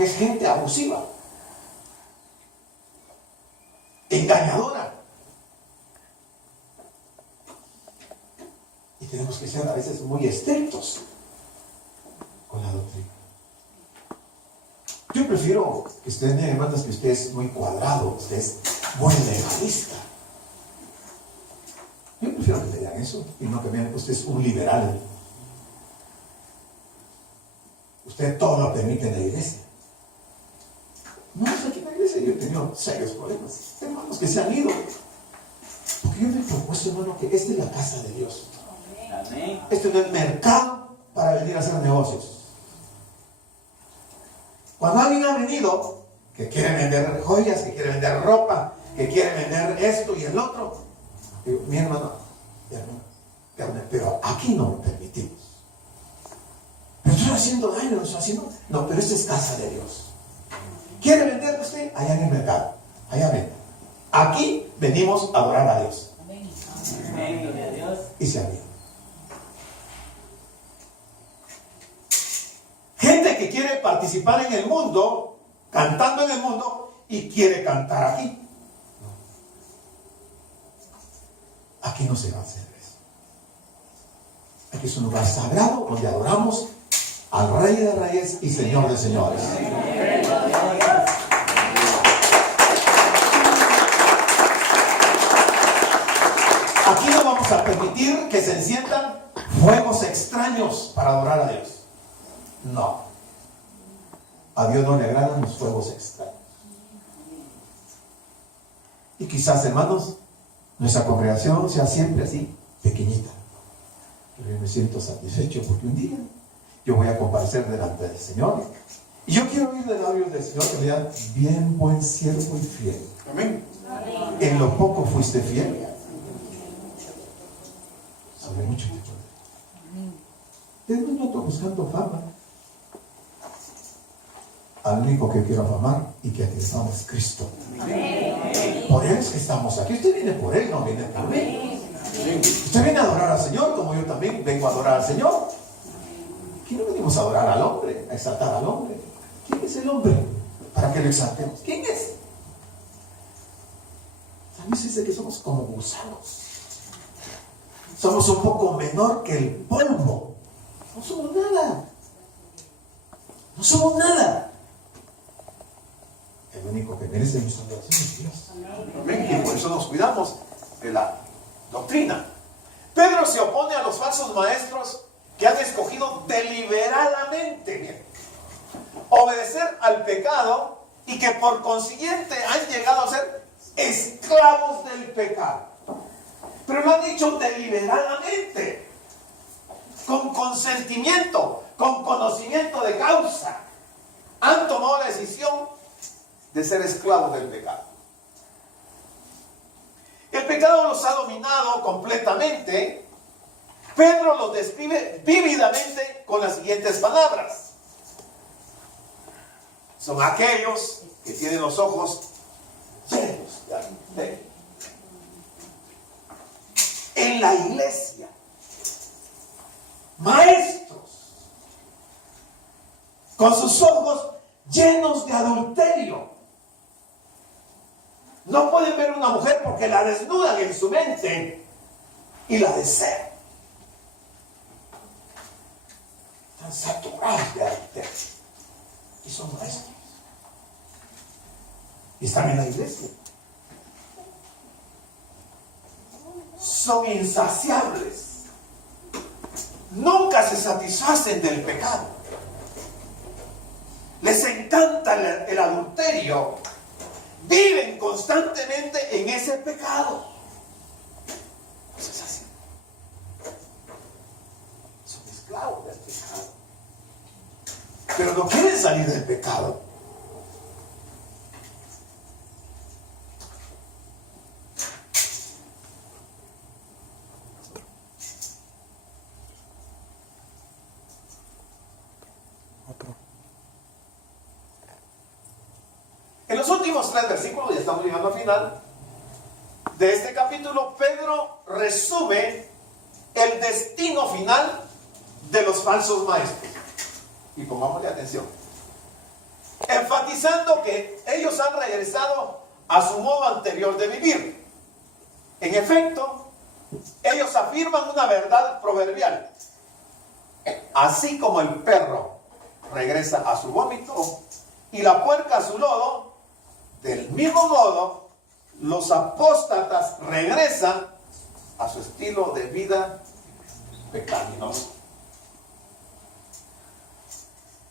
Es gente abusiva, engañadora. Y tenemos que ser a veces muy estrictos con la doctrina. Yo prefiero que usted me hermanos, que usted es muy cuadrado, usted es muy legalista. Yo prefiero que me digan eso y no que me digan que usted es un liberal. Usted todo lo permite en la iglesia. No sé, aquí en la iglesia yo he tenido serios problemas. Hermanos que se han ido. Porque yo me he propuesto, hermano, que esta es la casa de Dios. Amén. Este no es mercado para venir a hacer negocios. Cuando alguien ha venido, que quiere vender joyas, que quiere vender ropa, que quiere vender esto y el otro, digo, mi hermano, pero aquí no lo permitimos. Pero estoy haciendo daño, no estoy haciendo. No, pero esta es casa de Dios. ¿Quiere vender usted? Allá en el mercado. Allá vende. Aquí venimos a adorar a Dios. Amén. Y se ha ido. Gente que quiere participar en el mundo, cantando en el mundo, y quiere cantar aquí. Aquí no se va a hacer eso. Aquí es un lugar sagrado donde adoramos al Rey de Reyes y Señor de Señores. Aquí no vamos a permitir que se enciendan fuegos extraños para adorar a Dios. No. A Dios no le agradan los fuegos extraños. Y quizás, hermanos, nuestra congregación sea siempre así, pequeñita. Pero yo me siento satisfecho porque un día yo voy a comparecer delante del Señor. Y yo quiero oír de labios del Señor que me digan, bien buen siervo y fiel. Amén. En lo poco fuiste fiel. Sobre mucho te pondré. Yo no estoy buscando fama. Al único que quiero afamar y que atendamos es Cristo. Amén. Por Él es que estamos aquí. Usted viene por Él, no viene por mí. Usted viene a adorar al Señor, como yo también vengo a adorar al Señor. Aquí no venimos a adorar al hombre, a exaltar al hombre. ¿Quién es el hombre para que lo exaltemos? ¿Quién es? También se dice que somos como gusanos. Somos un poco menor que el polvo. No somos nada. No somos nada. El único que merece nuestra adoración es Dios. Amén. Y por eso nos cuidamos de la doctrina. Pedro se opone a los falsos maestros que han escogido deliberadamente obedecer al pecado y que por consiguiente han llegado a ser esclavos del pecado. Pero lo han dicho deliberadamente, con consentimiento, con conocimiento de causa. Han tomado la decisión de ser esclavos del pecado. El pecado los ha dominado completamente. Pedro los describe vívidamente con las siguientes palabras. Son aquellos que tienen los ojos llenos de adulterio. En la iglesia, maestros con sus ojos llenos de adulterio. No pueden ver una mujer porque la desnudan en su mente y la desean. Están saturados de adulterio. Y son maestros. Y están en la iglesia. Son insaciables. Nunca se satisfacen del pecado. Les encanta el adulterio. Viven constantemente en ese pecado. Eso es así. Son esclavos del pecado. Pero no quieren salir del pecado. En los últimos 3 versículos, ya estamos llegando al final de este capítulo, Pedro resume el destino final de los falsos maestros. Y pongámosle atención. enfatizando que ellos han regresado a su modo anterior de vivir. En efecto, ellos afirman una verdad proverbial. Así como el perro regresa a su vómito y la puerca a su lodo, del mismo modo, los apóstatas regresan a su estilo de vida pecaminoso.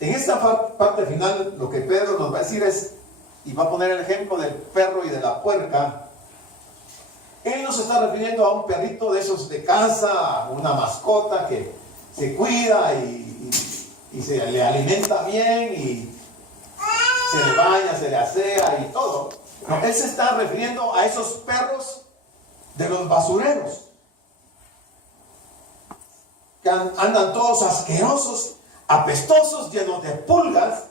En esta parte final, lo que Pedro nos va a decir es, y va a poner el ejemplo del perro y de la puerca. Él no se está refiriendo a un perrito de esos de casa, a una mascota que se cuida y se le alimenta bien y se le baña, se le asea y todo. No, él se está refiriendo a esos perros de los basureros, que andan todos asquerosos, apestosos, llenos de pulgas,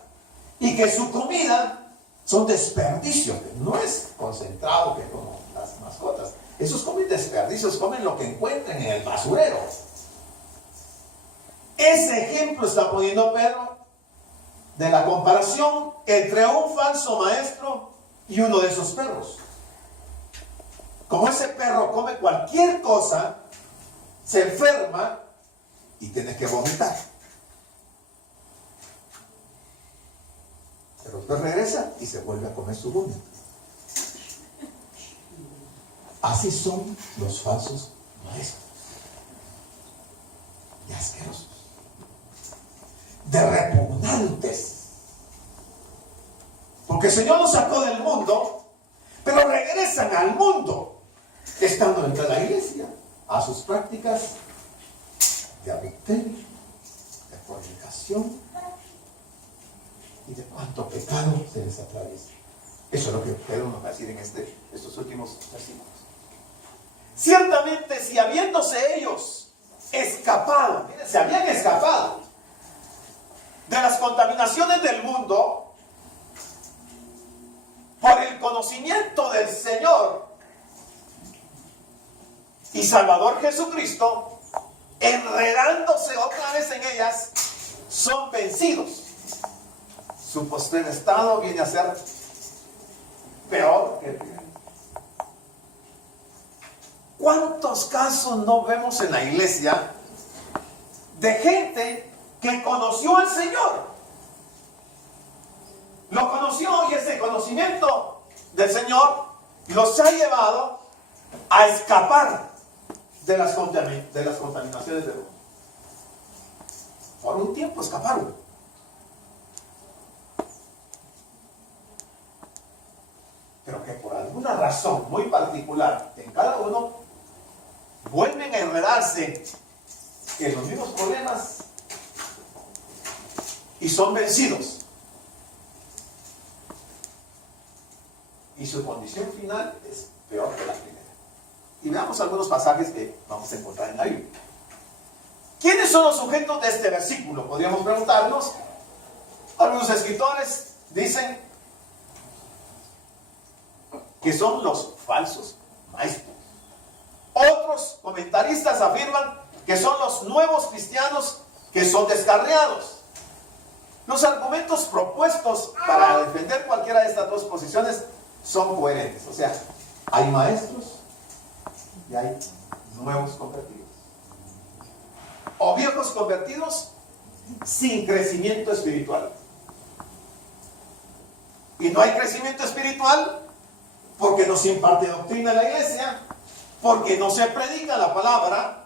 y que su comida son desperdicios, no es concentrado que como las mascotas. Esos comen desperdicios, comen lo que encuentren en el basurero. Ese ejemplo está poniendo Pedro de la comparación entre un falso maestro y uno de esos perros. Como ese perro come cualquier cosa, se enferma y tiene que vomitar. Pero después regresa y se vuelve a comer su vómito. Así son los falsos maestros. De asquerosos. De repugnantes. Porque el Señor los sacó del mundo, pero regresan al mundo, estando dentro de la iglesia, a sus prácticas de adulterio, de fornicación y de cuánto pecado se les atraviesa. Eso es lo que Pedro nos va a decir en estos últimos versículos. Ciertamente, si habiéndose ellos escapado, miren, se habían escapado de las contaminaciones del mundo por el conocimiento del Señor y Salvador Jesucristo, enredándose otra vez en ellas, son vencidos. Su postrer estado viene a ser peor que el primero. ¿Cuántos casos no vemos en la iglesia de gente que conoció al Señor? Lo conoció y ese conocimiento del Señor los ha llevado a escapar de las contaminaciones del mundo. Por un tiempo escaparon. Pero que por alguna razón muy particular en cada uno vuelven a enredarse en los mismos problemas y son vencidos. Y su condición final es peor que la primera. Y veamos algunos pasajes que vamos a encontrar en la Biblia. ¿Quiénes son los sujetos de este versículo? Podríamos preguntarnos. Algunos escritores dicen que son los falsos maestros. Otros comentaristas afirman que son los nuevos cristianos que son descarriados. Los argumentos propuestos para defender cualquiera de estas dos posiciones son coherentes. O sea, hay maestros y hay nuevos convertidos. O viejos convertidos sin crecimiento espiritual. Y no hay crecimiento espiritual porque no se imparte doctrina en la iglesia, porque no se predica la palabra,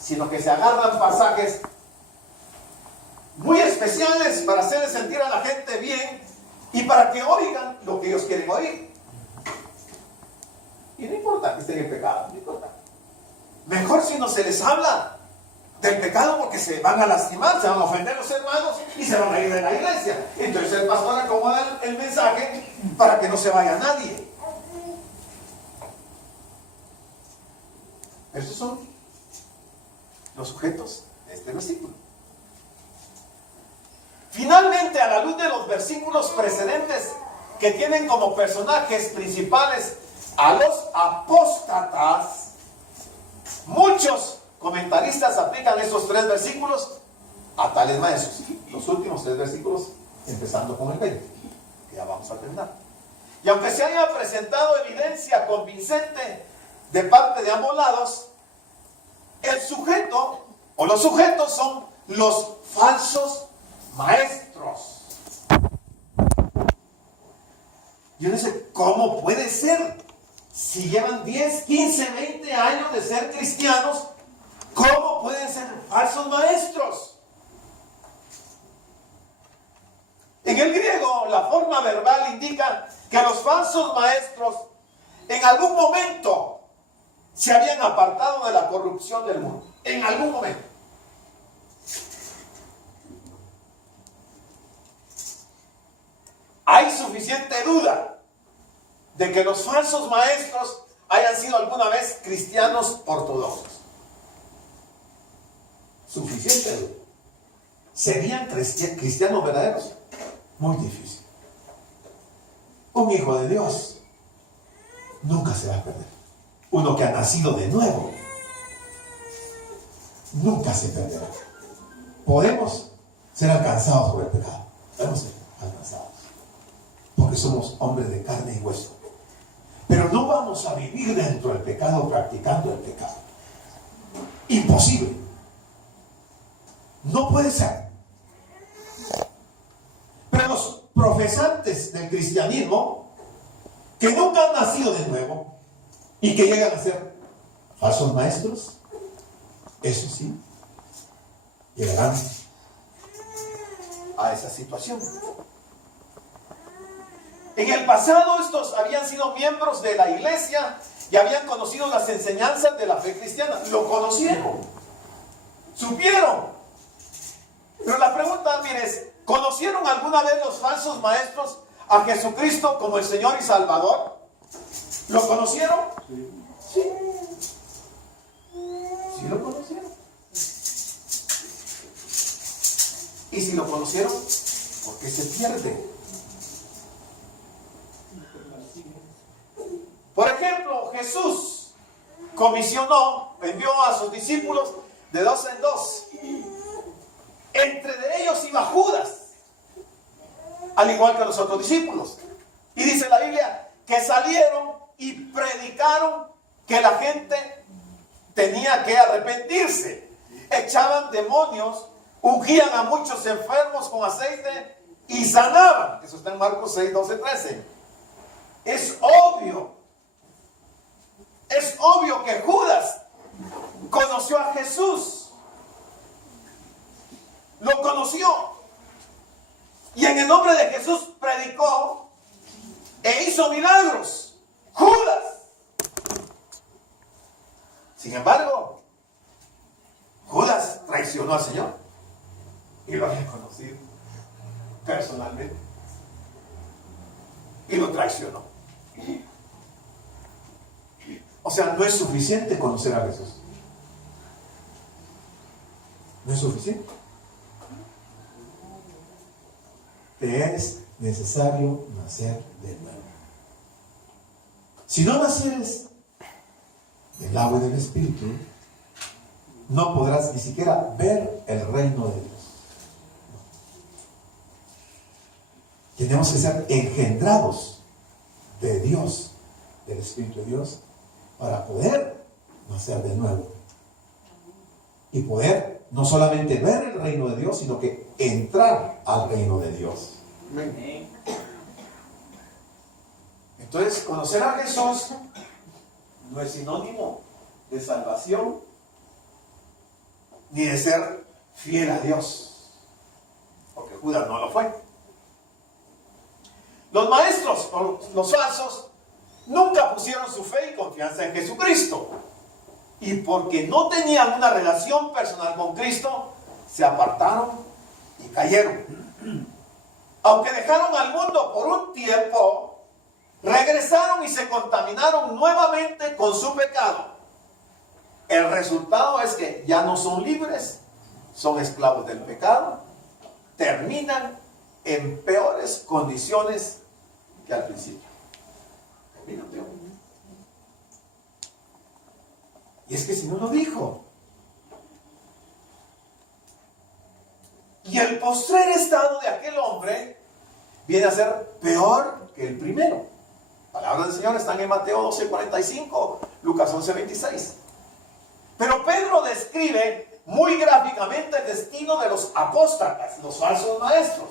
sino que se agarran pasajes muy especiales para hacerle sentir a la gente bien y para que oigan lo que ellos quieren oír. Y no importa que estén en pecado, no importa. Mejor si no se les habla del pecado, porque se van a lastimar, se van a ofender los hermanos y se van a ir de la iglesia. Entonces el pastor acomoda el mensaje para que no se vaya nadie. Estos son los sujetos de este versículo. Finalmente, a la luz de los versículos precedentes que tienen como personajes principales a los apóstatas, muchos comentaristas aplican esos tres versículos a tales maestros. Los últimos tres versículos empezando con el 20, que ya vamos a terminar. Y aunque se haya presentado evidencia convincente de parte de ambos lados, el sujeto o los sujetos son los falsos maestros. Yo no sé cómo puede ser, si llevan 10, 15, 20 años de ser cristianos, ¿cómo pueden ser falsos maestros? En el griego, la forma verbal indica que los falsos maestros en algún momento se habían apartado de la corrupción del mundo. En algún momento. Hay suficiente duda de que los falsos maestros hayan sido alguna vez cristianos ortodoxos. Suficiente duda. ¿Serían cristianos verdaderos? Muy difícil. Un hijo de Dios nunca se va a perder. Uno que ha nacido de nuevo nunca se perderá. Podemos ser alcanzados por el pecado. Podemos ser alcanzados. Porque somos hombres de carne y hueso. Pero no vamos a vivir dentro del pecado, practicando el pecado. Imposible. No puede ser. Pero los profesantes del cristianismo, que nunca han nacido de nuevo y que llegan a ser falsos maestros, eso sí, llegarán a esa situación. En el pasado estos habían sido miembros de la iglesia y habían conocido las enseñanzas de la fe cristiana. Lo conocieron, supieron. Pero la pregunta, mire, es, ¿conocieron alguna vez los falsos maestros a Jesucristo como el Señor y Salvador? ¿Lo conocieron? Sí. Sí lo conocieron. Y si lo conocieron, ¿por qué se pierde? Por ejemplo, Jesús comisionó, envió a sus discípulos de 2 en 2. Entre de ellos iba Judas, al igual que los otros discípulos. Y dice la Biblia que salieron y predicaron que la gente tenía que arrepentirse. Echaban demonios, ungían a muchos enfermos con aceite y sanaban. Eso está en Marcos 6, 12, 13. Es obvio que Judas conoció a Jesús. Lo conoció. Y en el nombre de Jesús predicó e hizo milagros. Judas. Sin embargo, Judas traicionó al Señor. Y lo había conocido personalmente. Y lo traicionó. O sea, no es suficiente conocer a Jesús. No es suficiente. Te es necesario nacer de nuevo. Si no nacieres del agua y del Espíritu, no podrás ni siquiera ver el reino de Dios. Tenemos que ser engendrados de Dios, del Espíritu de Dios, para poder nacer de nuevo. Y poder no solamente ver el reino de Dios, sino que entrar al reino de Dios. Amén. Entonces, conocer a Jesús no es sinónimo de salvación ni de ser fiel a Dios, porque Judas no lo fue. Los maestros, los falsos, nunca pusieron su fe y confianza en Jesucristo. Y porque no tenían una relación personal con Cristo, se apartaron y cayeron. Aunque dejaron al mundo por un tiempo, regresaron y se contaminaron nuevamente con su pecado. El resultado es que ya no son libres, son esclavos del pecado, terminan en peores condiciones que al principio. Terminan peor. Y es que si no lo dijo. Y el postrer estado de aquel hombre viene a ser peor que el primero. Palabras del Señor están en Mateo 12:45, Lucas 11:26. Pero Pedro describe muy gráficamente el destino de los apóstatas, los falsos maestros.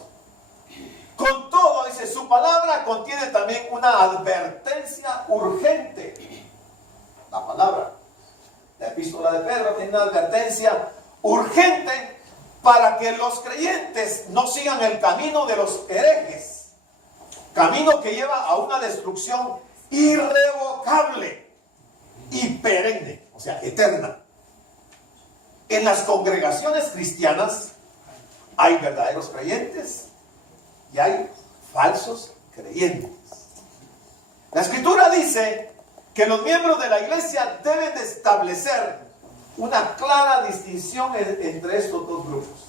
Con todo, dice, su palabra contiene también una advertencia urgente. La palabra, la epístola de Pedro tiene una advertencia urgente para que los creyentes no sigan el camino de los herejes, camino que lleva a una destrucción irrevocable y perenne, o sea, eterna. En las congregaciones cristianas hay verdaderos creyentes y hay falsos creyentes. La Escritura dice que los miembros de la iglesia deben de establecer una clara distinción entre estos dos grupos.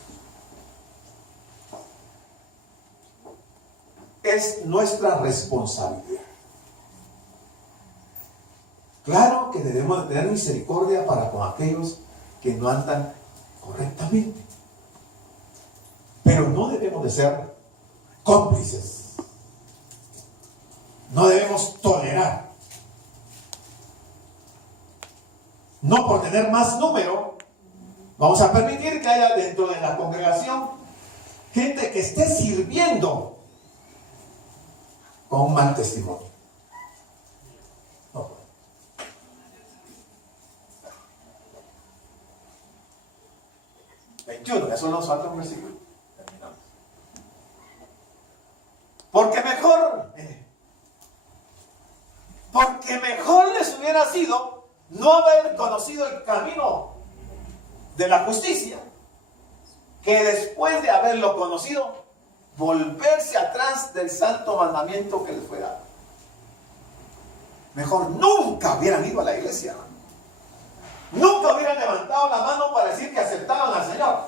Es nuestra responsabilidad. Claro que debemos tener misericordia para con aquellos que no andan correctamente, pero no debemos de ser cómplices. No debemos tolerar. No por tener más número vamos a permitir que haya dentro de la congregación gente que esté sirviendo con un mal testimonio. No. 21, eso nos falta un versículo. Terminamos. Porque mejor les hubiera sido no haber conocido el camino de la justicia, que después de haberlo conocido, volverse atrás del santo mandamiento que les fue dado. Mejor nunca hubieran ido a la iglesia. Nunca hubieran levantado la mano para decir que aceptaban al Señor.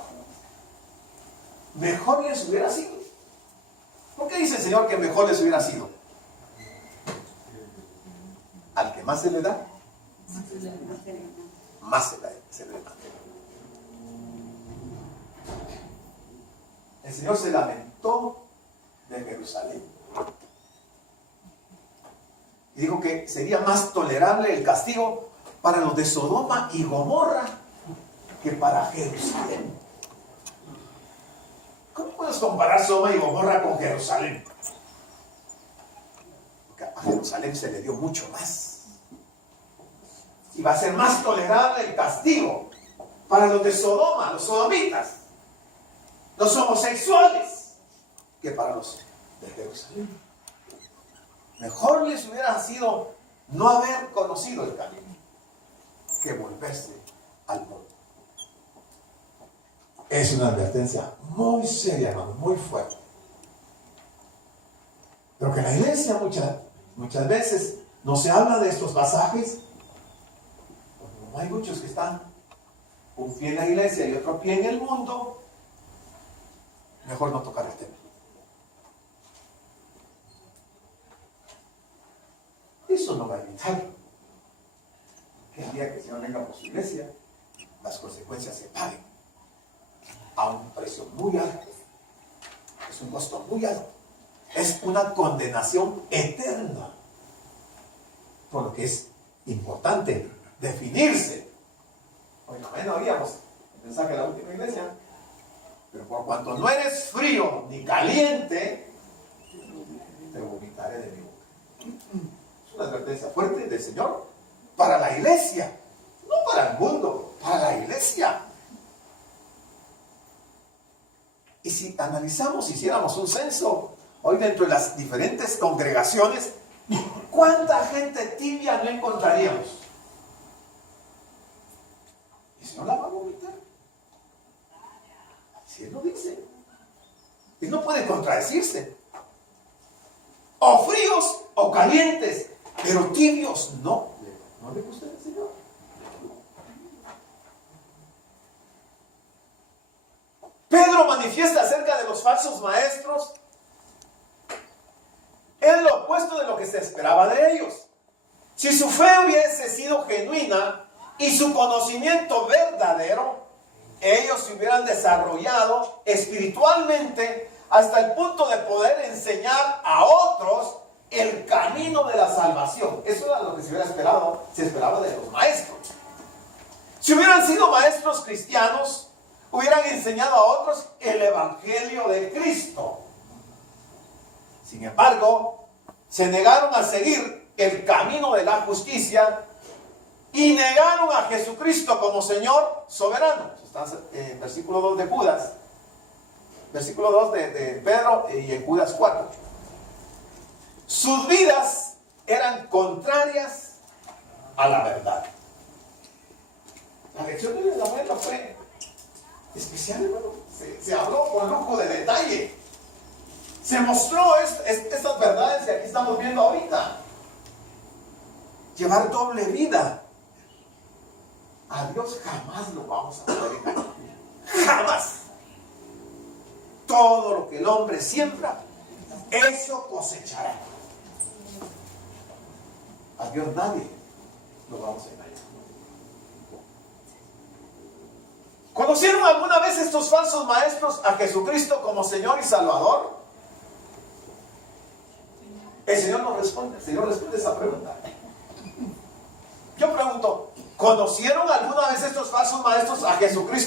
Mejor les hubiera sido. ¿Por qué dice el Señor que mejor les hubiera sido? Al que más se le da, más se le da. El Señor se lamentó de Jerusalén y dijo que sería más tolerable el castigo para los de Sodoma y Gomorra que para Jerusalén. ¿Cómo puedes comparar Sodoma y Gomorra con Jerusalén? Porque a Jerusalén se le dio mucho más. Y va a ser más tolerable el castigo para los de Sodoma, los sodomitas, los homosexuales, que para los de Jerusalén. Mejor les hubiera sido no haber conocido el camino que volverse al mundo. Es una advertencia muy seria, hermano, muy fuerte. Pero que en la iglesia muchas veces no se habla de estos pasajes. Como hay muchos que están un pie en la iglesia y otro pie en el mundo, mejor no tocar el tema. Eso no va a evitar que el día que el Señor venga por su iglesia, las consecuencias se paguen a un precio muy alto. Es un costo muy alto. Es una condenación eterna. Por lo que es importante definirse. Hoy no oíamos el mensaje de la última iglesia. Pero por cuanto no eres frío ni caliente, te vomitaré de mi boca. Es una advertencia fuerte del Señor para la iglesia, no para el mundo, para la iglesia. Y si analizamos, hiciéramos un censo hoy dentro de las diferentes congregaciones, ¿cuánta gente tibia no encontraríamos? Y el Señor la va a vomitar. Si Él lo dice, y no puede contradecirse. O fríos o calientes, pero tibios no. ¿No le gusta el Señor? Pedro manifiesta acerca de los falsos maestros. Es lo opuesto de lo que se esperaba de ellos. Si su fe hubiese sido genuina y su conocimiento verdadero, ellos se hubieran desarrollado espiritualmente hasta el punto de poder enseñar a otros el camino de la salvación. Eso era lo que se hubiera esperado, se esperaba de los maestros. Si hubieran sido maestros cristianos, hubieran enseñado a otros el evangelio de Cristo. Sin embargo, se negaron a seguir el camino de la justicia y negaron a Jesucristo como Señor soberano. Está en versículo 2 de Judas, versículo 2 de Pedro y en Judas 4. Sus vidas eran contrarias a la verdad. La lección de la abuela fue especial, hermano. Se habló con lujo de detalle. Se mostró estas verdades que aquí estamos viendo ahorita. Llevar doble vida. A Dios jamás lo vamos a poder engañar. Jamás. Todo lo que el hombre siembra, eso cosechará. A Dios nadie lo vamos a engañar. ¿Conocieron alguna vez estos falsos maestros a Jesucristo como Señor y Salvador? El Señor nos responde. El Señor responde esa pregunta. Yo pregunto, ¿conocieron alguna vez estos falsos maestros a Jesucristo